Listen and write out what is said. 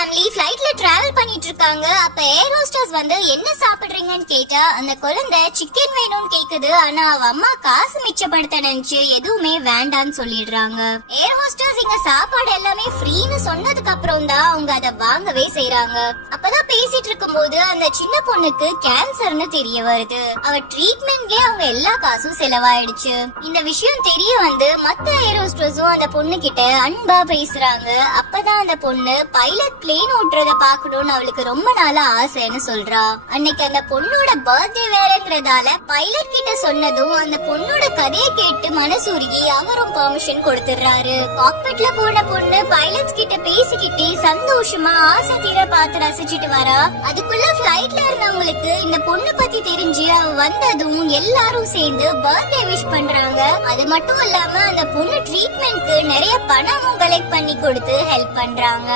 Family ஃளைட்ல travel பண்ணிட்டு இருக்காங்க. அப்ப ஏர் ஹோஸ்டஸ் வந்து என்ன சாப்பிடுறீங்கன்னு கேட்டா அந்த குழந்தை சிக்கன் வேணும்னு கேக்குது. ஆனா அவ அம்மா காசு மிச்சப்படுத்த நினைச்சு எதுவுமே வேண்டான்னு சொல்லிடுறாங்க. ஏர் ஹோஸ்டஸ் இங்க சாப்பாடு எல்லாமே ஃப்ரீன்னு சொன்னதுக்கு அப்புறம் தான் அவங்க அதை வாங்கவே செய்யறாங்க. அப்பதான் பேசிட்டு இருக்கும்போது அந்த சின்ன பொண்ணுக்கு கேன்சர்னு தெரிய வருது. அவ ட்ரீட்மெண்ட்லயே அவங்க எல்லா காசும் செலவாயிடுச்சு. இந்த விஷயம் தெரிய வந்து மத்த ஏர் ஹோஸ்டஸும் அந்த பொண்ணு கிட்ட அன்பா பேசுறாங்க. அப்பதான் அந்த பொண்ணு பைலட் பிளேன் ஓட்டுறத பாக்கணும்னு அவளுக்கு ரொம்ப நாளா ஆசைன்னு சொல்றா. அன்னைக்கு அந்த பொண்ணோட பர்த்டே வேறங்கிறதால பைலட் கிட்ட சொன்னதும் அந்த பொண்ணோட கதையை கேட்டு மனசுருகி அவரும் பெர்மிஷன் கொடுத்துறாரு. காக்பிட்ல போன பொண்ணு பைலட்ஸ் கிட்ட பேசிக்கிட்டே சந்தோஷமா ஆசை தீர பார்த்து ரசிச்சிட்டு வரா. அதுக்குள்ள பிளைட்ல இருந்தவங்களுக்கு இந்த பொண்ணு பத்தி தெரிஞ்சு அவ வந்ததும் எல்லாரும் சேர்ந்து பர்த்டே விஷ் பண்றாங்க. அது மட்டும் இல்லாம அந்த பொண்ணு ட்ரீட்மெண்ட்க்கு நிறைய பணமும் கலெக்ட் பண்ணி கொடுத்து ஹெல்ப் பண்றாங்க.